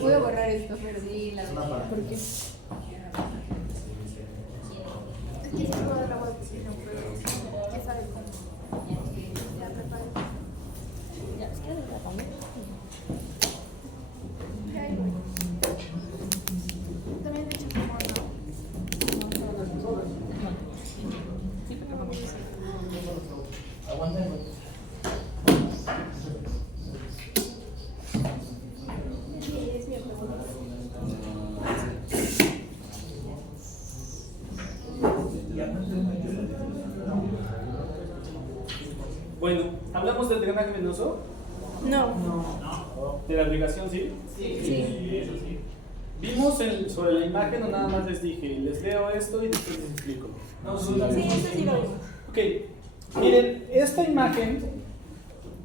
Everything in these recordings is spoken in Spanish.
Voy a borrar esto, perdí la. ¿Por qué? Es que si puedo la web, pero esa de cómo. Ya preparé. Ya, es que de la comida. Ya ahí voy. También le eché como sí, porque no aguanta. Bueno, ¿hablamos del drenaje venoso? No. ¿De la irrigación, sí? Sí. Eso sí. Vimos sobre la imagen, o nada más les dije, les leo esto y después les explico. Sí, eso sí lo vimos. Ok, miren, esta imagen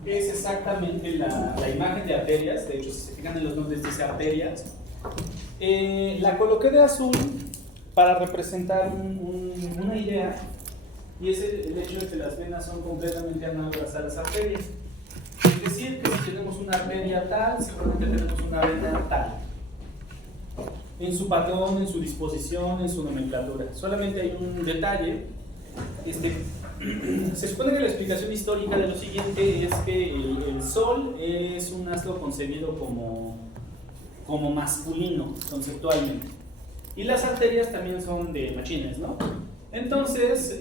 es exactamente la imagen de arterias. De hecho, si se fijan en los nombres dice arterias. La coloqué de azul para representar una idea, y es el hecho de que las venas son completamente análogas a las arterias. Es decir, que si tenemos una arteria tal, seguramente tenemos una vena tal, en su patrón, en su disposición, en su nomenclatura. Solamente hay un detalle. Se supone que la explicación histórica de lo siguiente es que el Sol es un astro concebido como masculino, conceptualmente. Y las arterias también son de machines, ¿no? Entonces,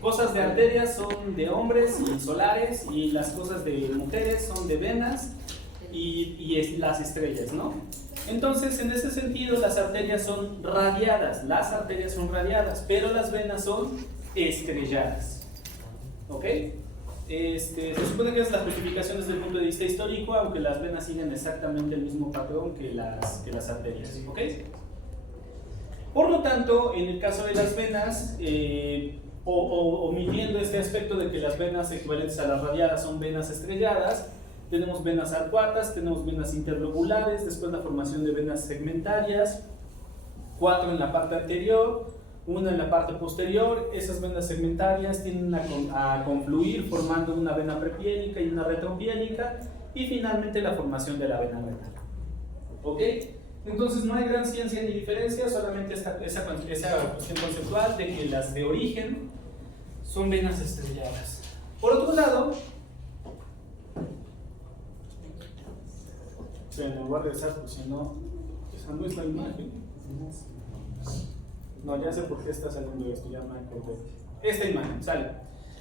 cosas de arterias son de hombres y solares, y las cosas de mujeres son de venas y las estrellas, ¿no? Entonces, en ese sentido, las arterias son radiadas, pero las venas son estrelladas, ¿ok? Se supone que es la justificación desde el punto de vista histórico, aunque las venas siguen exactamente el mismo patrón que las arterias, ¿ok? Por lo tanto, en el caso de las venas, omitiendo este aspecto de que las venas equivalentes a las radiadas son venas estrelladas, tenemos venas arcuatas, tenemos venas interlobulares, después la formación de venas segmentarias, 4 en la parte anterior, 1 en la parte posterior. Esas venas segmentarias tienden a confluir formando una vena prepiénica y una retropiénica, y finalmente la formación de la vena renal. ¿Ok? Entonces no hay gran ciencia ni diferencia, solamente esa cuestión conceptual de que las de origen son venas estrelladas. Por otro lado, bueno, voy a regresar porque si no, esa no es la imagen. No, ya sé por qué está saliendo esto, ya me acordé. Esta imagen, sale.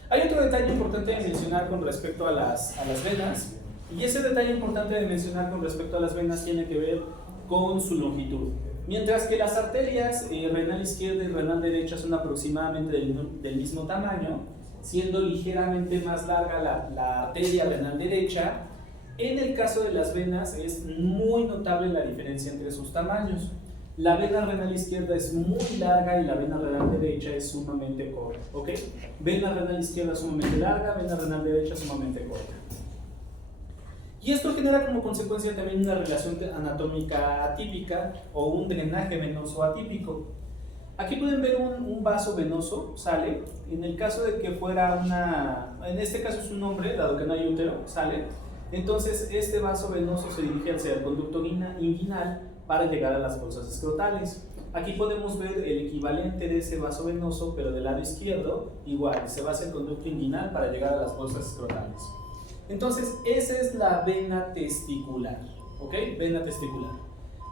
Hay otro detalle importante de mencionar con respecto a las venas, y ese detalle importante de mencionar con respecto a las venas tiene que ver con su longitud. Mientras que las arterias renal izquierda y renal derecha son aproximadamente del mismo tamaño, siendo ligeramente más larga la arteria renal derecha, en el caso de las venas es muy notable la diferencia entre sus tamaños. La vena renal izquierda es muy larga y la vena renal derecha es sumamente corta, ¿ok? Vena renal izquierda sumamente larga, vena renal derecha sumamente corta. Y esto genera como consecuencia también una relación anatómica atípica o un drenaje venoso atípico. Aquí pueden ver un vaso venoso, ¿sale? En el caso de que fuera en este caso es un hombre, dado que no hay útero, ¿sale? Entonces este vaso venoso se dirige hacia el conducto inguinal para llegar a las bolsas escrotales. Aquí podemos ver el equivalente de ese vaso venoso, pero del lado izquierdo, igual, se va hacia el conducto inguinal para llegar a las bolsas escrotales. Entonces, esa es la vena testicular, ¿ok? Vena testicular.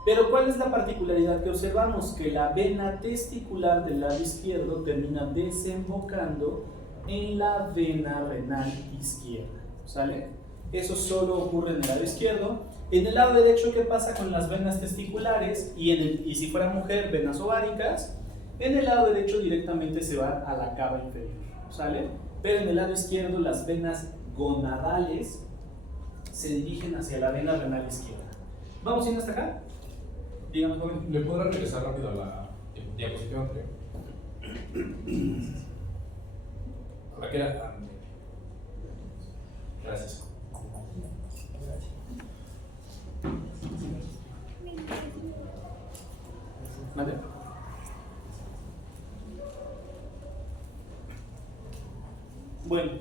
Pero ¿cuál es la particularidad que observamos? Que la vena testicular del lado izquierdo termina desembocando en la vena renal izquierda, ¿sale? Eso solo ocurre en el lado izquierdo. En el lado derecho, ¿qué pasa con las venas testiculares? Y si fuera mujer, venas ováricas. En el lado derecho directamente se van a la cava inferior, ¿sale? Pero en el lado izquierdo las venas gonadales se dirigen hacia la vena renal izquierda. ¿Vamos bien hasta acá? Dígame, joven. ¿Le podrá regresar rápido a la diapositiva anterior? La que era. Gracias. ¿Vale? Bueno,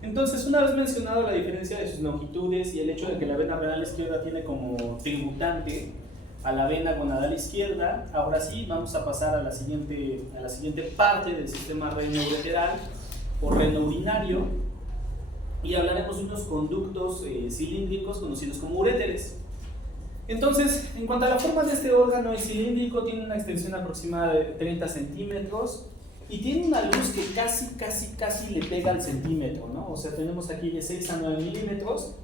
entonces una vez mencionado la diferencia de sus longitudes y el hecho de que la vena renal izquierda tiene como tributante a la vena gonadal izquierda, ahora sí vamos a pasar a la siguiente parte del sistema renoureteral o renourinario y hablaremos de unos conductos cilíndricos conocidos como uréteres. Entonces, en cuanto a la forma de este órgano, el cilíndrico tiene una extensión aproximada de 30 centímetros y tiene una luz que casi le pega al centímetro, ¿no? O sea, tenemos aquí de 6 a 9 milímetros.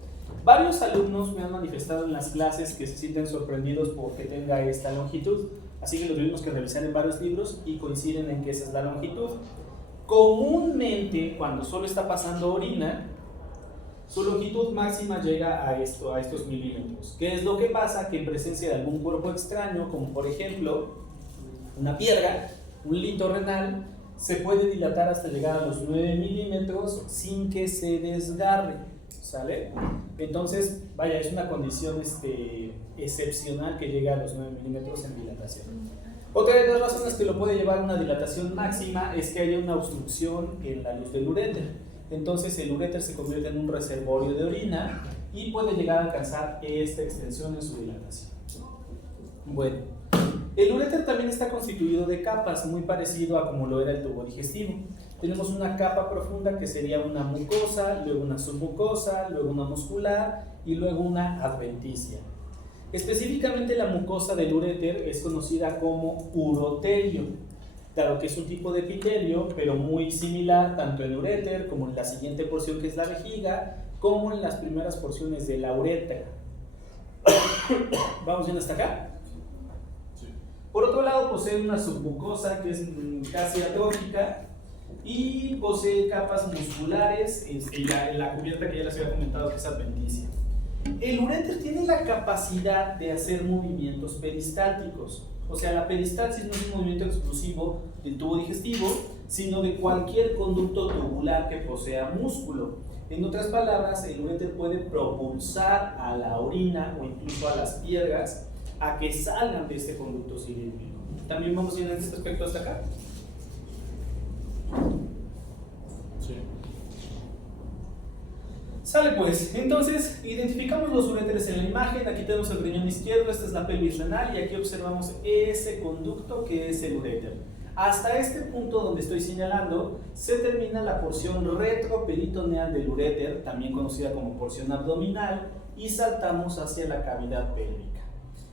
Varios alumnos me han manifestado en las clases que se sienten sorprendidos porque tenga esta longitud, así que lo tuvimos que revisar en varios libros y coinciden en que esa es la longitud. Comúnmente, cuando solo está pasando orina, su longitud máxima llega a estos milímetros. ¿Qué es lo que pasa? Que en presencia de algún cuerpo extraño, como por ejemplo una piedra, un lito renal, se puede dilatar hasta llegar a los 9 milímetros sin que se desgarre, ¿sale? Entonces, vaya, es una condición excepcional que llegue a los 9 milímetros en dilatación. Otra de las razones que lo puede llevar a una dilatación máxima es que haya una obstrucción en la luz del uréter. Entonces el uréter se convierte en un reservorio de orina y puede llegar a alcanzar esta extensión en su dilatación. Bueno, el uréter también está constituido de capas, muy parecido a como lo era el tubo digestivo. Tenemos una capa profunda que sería una mucosa, luego una submucosa, luego una muscular y luego una adventicia. Específicamente la mucosa del uréter es conocida como urotelio. Claro que es un tipo de epitelio, pero muy similar tanto en el uréter como en la siguiente porción que es la vejiga, como en las primeras porciones de la uretra. ¿Vamos bien hasta acá? Sí. Por otro lado, posee una submucosa que es casi atrófica y posee capas musculares en la cubierta que ya les había comentado que es adventicia. El uréter tiene la capacidad de hacer movimientos peristálticos. O sea, la peristalsis no es un movimiento exclusivo del tubo digestivo, sino de cualquier conducto tubular que posea músculo. En otras palabras, el uréter puede propulsar a la orina o incluso a las piedras a que salgan de este conducto cilíndrico. ¿También vamos a ir en este aspecto hasta acá? Sí. Sale pues, entonces identificamos los uréteres en la imagen. Aquí tenemos el riñón izquierdo, esta es la pelvis renal y aquí observamos ese conducto que es el uréter. Hasta este punto donde estoy señalando se termina la porción retroperitoneal del uréter, también conocida como porción abdominal, y saltamos hacia la cavidad pélvica.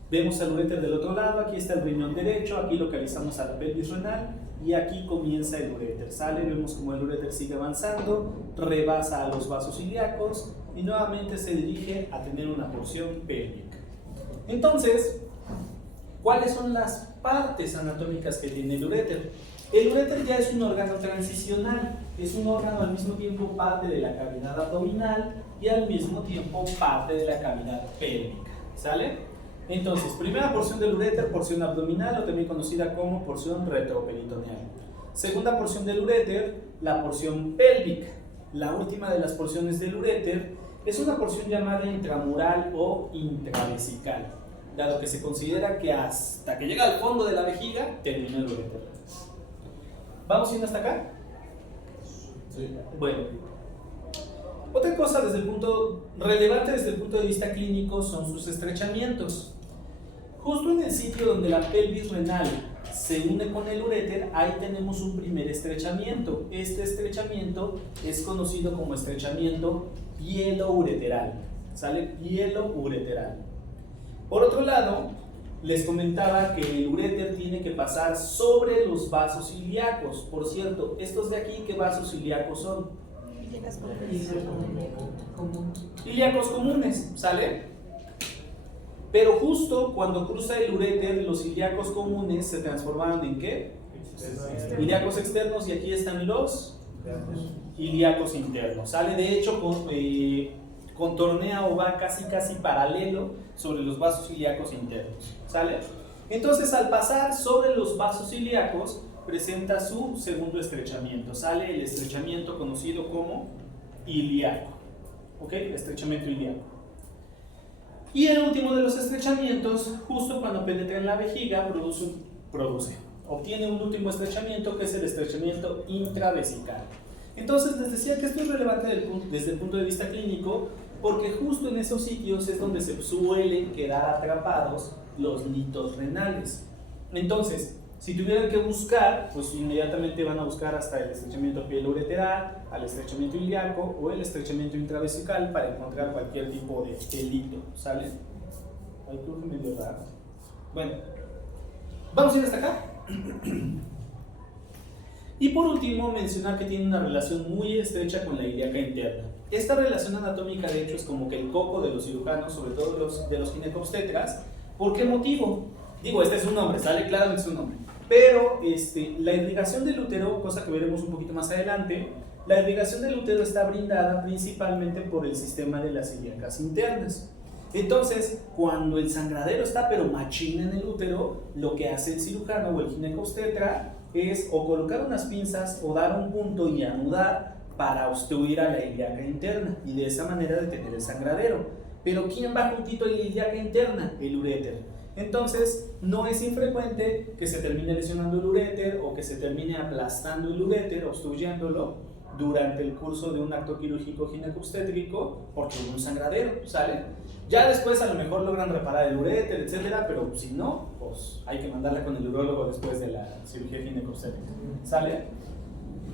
Vemos al uréter del otro lado, aquí está el riñón derecho, aquí localizamos a la pelvis renal y aquí comienza el uréter. Sale, vemos como el uréter sigue avanzando, rebasa a los vasos ilíacos y nuevamente se dirige a tener una porción pélvica. Entonces, ¿cuáles son las partes anatómicas que tiene el uréter? El uréter ya es un órgano transicional, es un órgano al mismo tiempo parte de la cavidad abdominal y al mismo tiempo parte de la cavidad pélvica, ¿sale? Entonces, primera porción del uréter, porción abdominal o también conocida como porción retroperitoneal. Segunda porción del uréter, la porción pélvica. La última de las porciones del uréter es una porción llamada intramural o intravesical, dado que se considera que hasta que llega al fondo de la vejiga termina el uréter. ¿Vamos yendo hasta acá? Sí. Bueno, otra cosa relevante desde el punto de vista clínico son sus estrechamientos. Justo en el sitio donde la pelvis renal se une con el uréter, ahí tenemos un primer estrechamiento. Este estrechamiento es conocido como estrechamiento pielo-ureteral. ¿Sale? Pielo-ureteral. Por otro lado, les comentaba que el uréter tiene que pasar sobre los vasos ilíacos. Por cierto, estos de aquí, ¿qué vasos ilíacos son? Ilíacos comunes, ¿sale? Pero justo cuando cruza el uréter, los ilíacos comunes se transformaron en ¿qué? Ilíacos externos, y aquí están los ilíacos internos. ¿Sale? De hecho, contornea o va casi paralelo sobre los vasos ilíacos internos, ¿sale? Entonces, al pasar sobre los vasos ilíacos, presenta su segundo estrechamiento, sale el estrechamiento conocido como ilíaco, ¿ok? Estrechamiento ilíaco. Y el último de los estrechamientos, justo cuando penetra en la vejiga, obtiene un último estrechamiento que es el estrechamiento intravesical. Entonces les decía que esto es relevante desde el punto de vista clínico porque justo en esos sitios es donde se suelen quedar atrapados los litos renales. Entonces, si tuvieran que buscar, pues inmediatamente van a buscar hasta el estrechamiento pielo-ureteral, al estrechamiento ilíaco o el estrechamiento intravesical para encontrar cualquier tipo de lito, ¿sale? Ay, creo que medio raro. Bueno, vamos a ir hasta acá. Y por último, mencionar que tiene una relación muy estrecha con la ilíaca interna. Esta relación anatómica, de hecho, es como que el coco de los cirujanos, sobre todo de los ginecobstetras. ¿Por qué motivo? Digo, este es un nombre, sale claramente su nombre. Pero la irrigación del útero, cosa que veremos un poquito más adelante, la irrigación del útero está brindada principalmente por el sistema de las ilíacas internas. Entonces, cuando el sangradero está pero machín en el útero, lo que hace el cirujano o el ginecobstetra es o colocar unas pinzas o dar un punto y anudar para obstruir a la ilíaca interna y de esa manera detener el sangradero. Pero ¿quién va juntito a la ilíaca interna? El uréter. Entonces, no es infrecuente que se termine lesionando el uréter o que se termine aplastando el uréter, obstruyéndolo durante el curso de un acto quirúrgico ginecobstétrico porque hubo un sangradero, ¿sale? Ya después a lo mejor logran reparar el uréter, etcétera, pero si no, pues hay que mandarla con el urólogo después de la cirugía ginecobstétrica, ¿sale?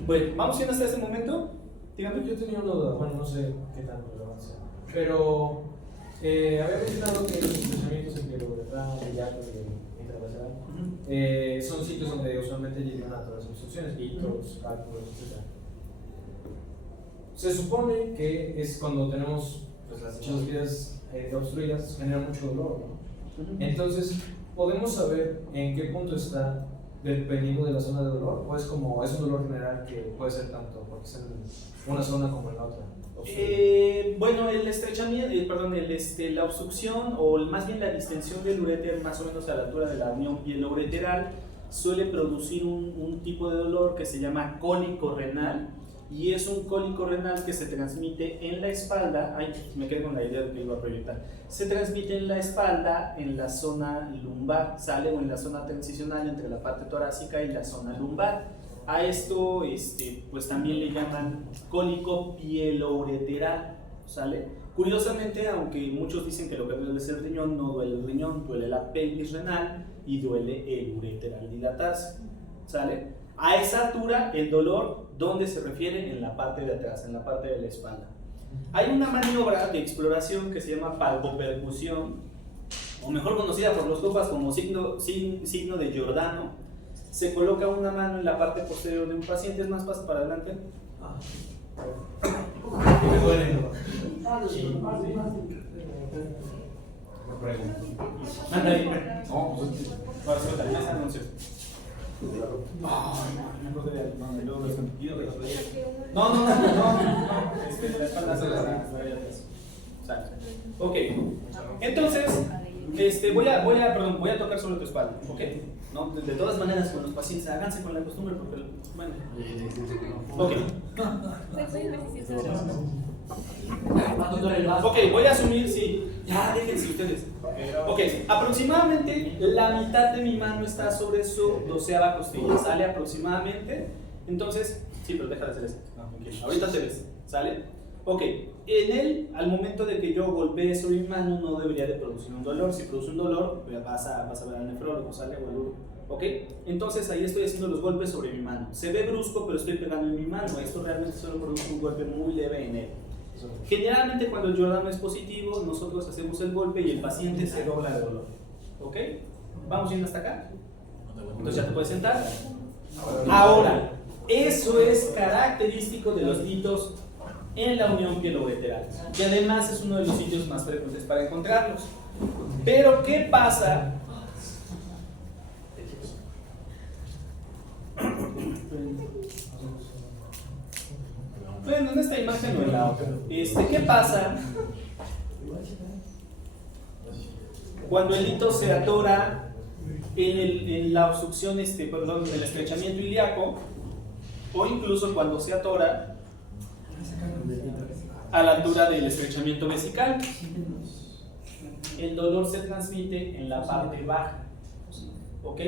Bueno, ¿vamos bien hasta ese momento? Dígame. Yo tenía una duda, bueno, no sé qué tan relevancia, pero había mencionado que los estrechamientos en pielo-uretral, ilíaco y intravascular son sitios donde usualmente llegan a todas las obstrucciones, litos, cálculos, etc. Se supone que es cuando tenemos pues, las dichas vías obstruidas, genera mucho dolor, ¿no? Entonces, ¿podemos saber en qué punto está dependiendo de la zona de dolor? ¿O es como, es un dolor general que puede ser tanto porque es en una zona como en la otra? Bueno, el estrechamiento, la obstrucción o más bien la distensión del uréter más o menos a la altura de la unión pielo-ureteral suele producir un tipo de dolor que se llama cólico renal y es un cólico renal que se transmite en la espalda. Ay, me quedé con la idea de que iba a proyectar. Se transmite en la espalda, en la zona lumbar, sale o en la zona transicional entre la parte torácica y la zona lumbar. A esto pues también le llaman cólico pielo-ureteral, ¿sale? Curiosamente, aunque muchos dicen que lo que duele es el riñón, no duele el riñón, duele la pelvis renal y duele el uréter al dilatarse, ¿sale? A esa altura, el dolor, ¿dónde se refiere? En la parte de atrás, en la parte de la espalda. Hay una maniobra de exploración que se llama palpopercusión, o mejor conocida por los compas como signo de Giordano. Se coloca una mano en la parte posterior de un paciente, es más fácil para adelante. Me duele, ¿no? Sí. Me pregunto. Manda ahí. No, pues Ahora suelta, ya está anuncios. Me acordé de no, y luego lo sentido de las rodillas. No. La espalda se la da. Ok. Entonces, voy a tocar sobre tu espalda, ¿ok? ¿No? De todas maneras, con los pacientes, háganse con la costumbre porque, bueno. Ok. Ok, voy a asumir, sí. Ya, déjense ustedes. Ok, aproximadamente la mitad de mi mano está sobre su 12ª costilla. ¿Sale aproximadamente? Entonces, sí, pero déjala hacer eso. No, ahorita te ves. ¿Sale? Ok, en él, al momento de que yo golpee sobre mi mano, no debería de producir un dolor. Si produce un dolor, vas a ver al nefrólogo, ¿sale? O al uro. Ok, entonces ahí estoy haciendo los golpes sobre mi mano. Se ve brusco, pero estoy pegando en mi mano. Esto realmente solo produce un golpe muy leve en él. Generalmente cuando el Giordano es positivo, nosotros hacemos el golpe y el paciente se dobla de dolor. ¿Ok? ¿Vamos yendo hasta acá? Entonces ya te puedes sentar. Ahora, eso es característico de los litos en la unión pielo-ureteral. Y además es uno de los sitios más frecuentes para encontrarlos. Pero, ¿qué pasa? Bueno, en esta imagen o en la otra. ¿Qué pasa cuando el hito se atora en la obstrucción, perdón, del estrechamiento ilíaco, o incluso cuando se atora a la altura del estrechamiento vesical. El dolor se transmite en la parte baja, ¿ok?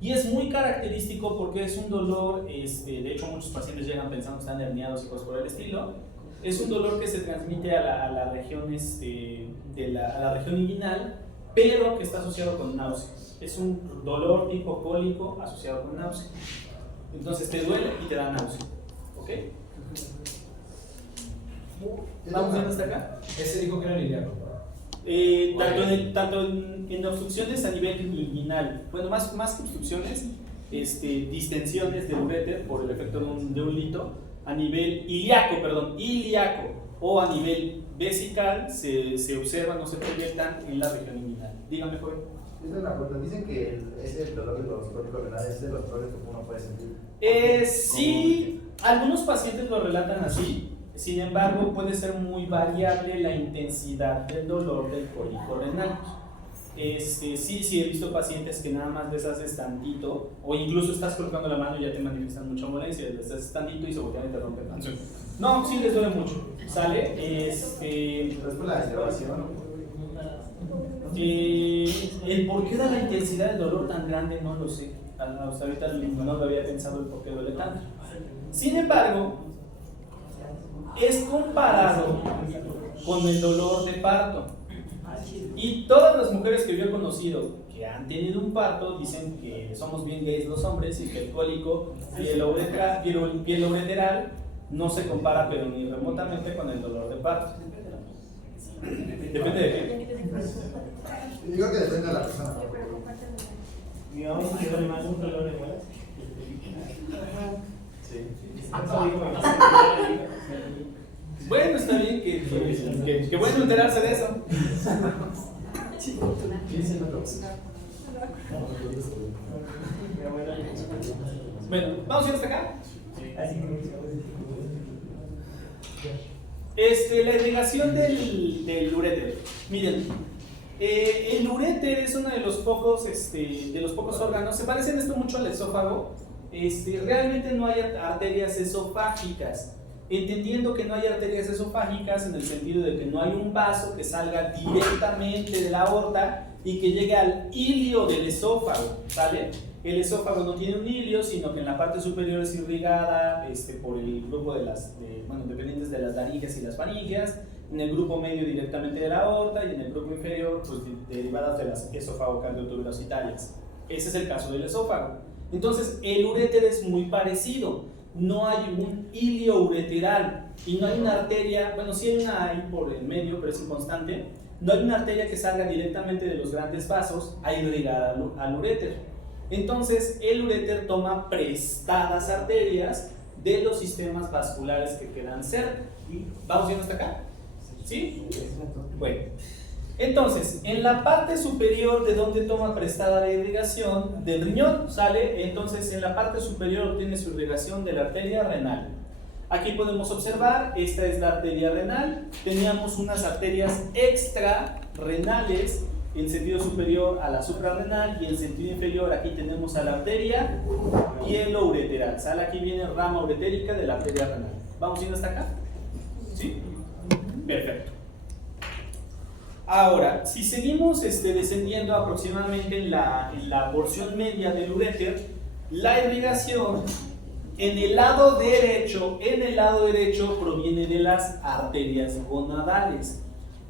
Y es muy característico porque es un dolor, de hecho muchos pacientes llegan pensando que están herniados y cosas por el estilo. Es un dolor que se transmite a la región, a la región inguinal, pero que está asociado con náusea. Es un dolor tipo cólico asociado con náusea. Entonces te duele y te da náusea, ¿ok? ¿Vamos viendo hasta acá? Ese dijo que era ilíaco. Tanto en obstrucciones a nivel inguinal, bueno, más que obstrucciones, distensiones del uréter por el efecto de un lito, a nivel ilíaco, o a nivel vesical se observan o se proyectan en la región inguinal. Dígame, joven. Esa es la pregunta. Dicen que ese dolor de los cólicos renales es de los peores que uno puede sentir. Sí, algunos pacientes lo relatan así. Sin embargo, puede ser muy variable la intensidad del dolor del cólico renal. Sí, he visto pacientes que nada más les haces tantito, o incluso estás colocando la mano y ya te manifiestan mucha molencia, les haces tantito y se voltean y te rompen la canción. No, sí les duele mucho, ¿sale? ¿Es por la desgrabación? El por qué da la intensidad del dolor tan grande no lo sé. Hasta ahorita no lo había pensado el por qué duele tanto. Sin embargo, es comparado con el dolor de parto. Y todas las mujeres que yo he conocido que han tenido un parto dicen que somos bien gays los hombres y que el cólico pieloureteral no se compara pero ni remotamente con el dolor de parto. Depende de qué. Yo creo que depende de la persona. Digamos que duele más un dolor de muelas. Sí. Bueno, está bien que bueno enterarse de eso. Bueno, vamos a ir hasta acá. La irrigación del uréter. Miren, el uréter es uno de los pocos órganos. Se parecen esto mucho al esófago. Realmente no hay arterias esofágicas. Entendiendo que no hay arterias esofágicas en el sentido de que no hay un vaso que salga directamente de la aorta y que llegue al ilio del esófago, ¿sale? El esófago no tiene un ilio, sino que en la parte superior es irrigada por el grupo dependientes de las laringes y las faringeas, en el grupo medio directamente de la aorta y en el grupo inferior, pues derivadas de las esofagocardiotuberositarias. Ese es el caso del esófago. Entonces, el uréter es muy parecido. No hay un ilio ureteral y no hay una arteria, bueno, sí hay una ahí por el medio, pero es inconstante. No hay una arteria que salga directamente de los grandes vasos a irrigar al uréter. Entonces, el uréter toma prestadas arterias de los sistemas vasculares que quedan cerca. ¿Vamos viendo hasta acá? ¿Sí? Bueno. Entonces, en la parte superior de donde toma prestada la irrigación del riñón, ¿sale? Entonces, en la parte superior obtiene su irrigación de la arteria renal. Aquí podemos observar, esta es la arteria renal. Teníamos unas arterias extrarrenales en sentido superior a la suprarrenal y en sentido inferior aquí tenemos a la arteria pieloureteral, ¿sale? Aquí viene rama uretérica de la arteria renal. ¿Vamos viendo hasta acá? ¿Sí? Perfecto. Ahora, si seguimos descendiendo aproximadamente en la porción media del uréter, la irrigación en el lado derecho proviene de las arterias gonadales.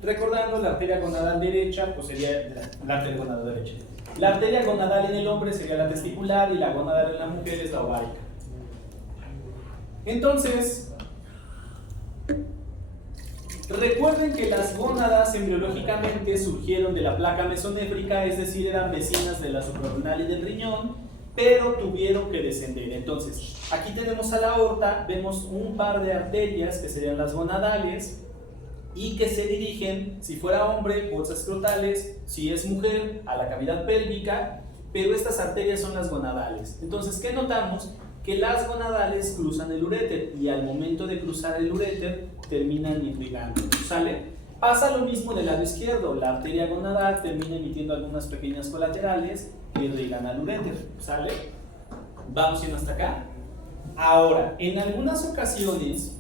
Recordando, la arteria gonadal derecha, pues sería la arteria gonadal derecha. La arteria gonadal en el hombre sería la testicular y la gonadal en la mujer es la ovárica. Entonces, recuerden que las gónadas embriológicamente surgieron de la placa mesonéfrica, es decir, eran vecinas de la suprarrenal y del riñón, pero tuvieron que descender. Entonces, aquí tenemos a la aorta, vemos un par de arterias que serían las gonadales y que se dirigen, si fuera hombre, bolsas escrotales, si es mujer, a la cavidad pélvica, pero estas arterias son las gonadales. Entonces, ¿qué notamos? Que las gonadales cruzan el uréter y al momento de cruzar el uréter terminan irrigando, ¿sale? Pasa lo mismo del lado izquierdo, la arteria gonadal termina emitiendo algunas pequeñas colaterales que irrigan al uréter, ¿sale? Vamos yendo hasta acá. Ahora, en algunas ocasiones,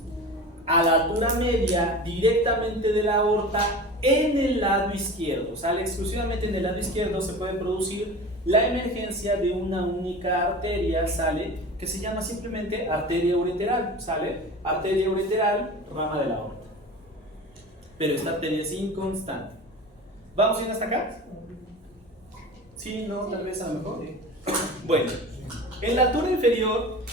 a la altura media, directamente de la aorta, en el lado izquierdo, ¿sale? Exclusivamente en el lado izquierdo se puede producir la emergencia de una única arteria, ¿sale? Que se llama simplemente arteria ureteral, ¿sale? Arteria ureteral, rama de la aorta. Pero esta arteria es inconstante. ¿Vamos bien hasta acá? Sí, no, tal vez a lo mejor. Bueno, en la altura inferior,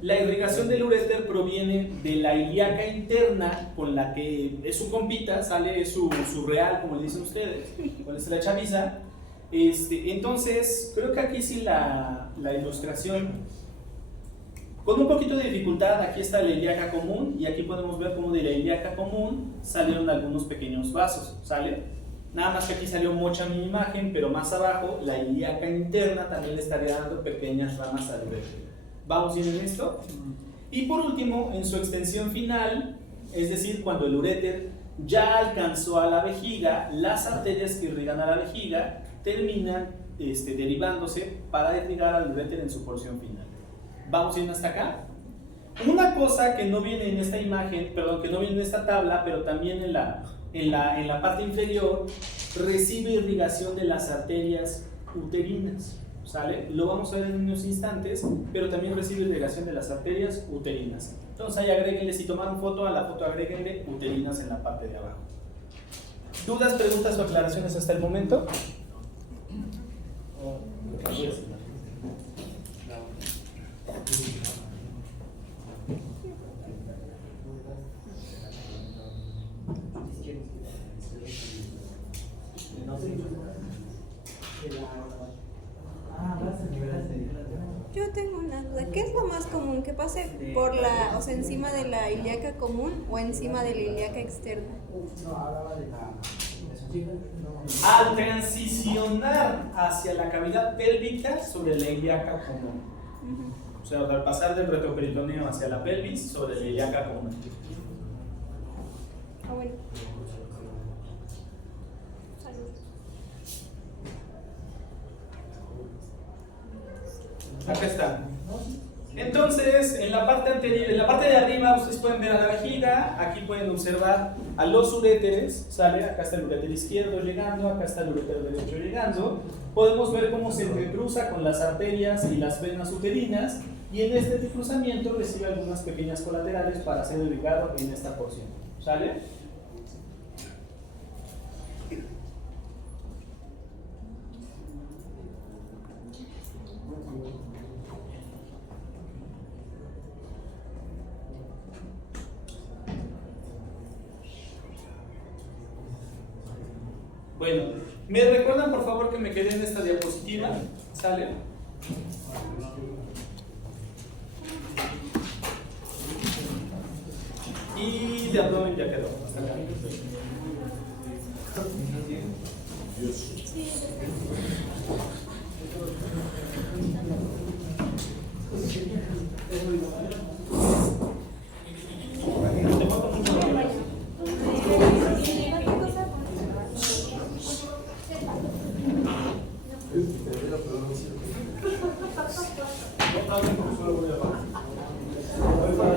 la irrigación del uréter proviene de la ilíaca interna, con la que es su compita, sale su real, como le dicen ustedes, cuál es la chaviza. Entonces, creo que aquí sí la ilustración, con un poquito de dificultad, aquí está la ilíaca común, y aquí podemos ver cómo de la ilíaca común salieron algunos pequeños vasos, ¿sale? Nada más que aquí salió mocha mi imagen, pero más abajo, la ilíaca interna también le estaría dando pequeñas ramas al uréter. ¿Vamos bien en esto? Y por último, en su extensión final, es decir, cuando el uréter ya alcanzó a la vejiga, las arterias que irrigan a la vejiga terminan derivándose para irrigar al uréter en su porción final. ¿Vamos bien hasta acá? Una cosa que no viene en esta imagen, perdón, que no viene en esta tabla, pero también en la parte inferior, recibe irrigación de las arterias uterinas, ¿sale? Lo vamos a ver en unos instantes, pero también recibe irrigación de las arterias uterinas. Entonces ahí agréguenle, si tomaron foto, a la foto agréguenle uterinas en la parte de abajo. ¿Dudas, preguntas o aclaraciones hasta el momento? Yo tengo una duda. ¿Qué es lo más común? ¿Que pase por o sea, encima de la ilíaca común o encima de la ilíaca externa? Al transicionar hacia la cavidad pélvica sobre la ilíaca común. O sea, al pasar del retroperitoneo hacia la pelvis sobre la ilíaca común. Ah, bueno. Acá está. Entonces, en la parte anterior, en la parte de arriba ustedes pueden ver a la vejiga, aquí pueden observar a los uréteres, ¿sale? Acá está el uréter izquierdo llegando, acá está el uréter derecho llegando. Podemos ver cómo se entrecruza con las arterias y las venas uterinas, y en este cruzamiento recibe algunas pequeñas colaterales para ser irrigado en esta porción, ¿sale? Bueno, ¿me recuerdan por favor que me quedé en esta diapositiva? ¿Sale? Y de abdomen ya quedó. Hasta acá. Sí.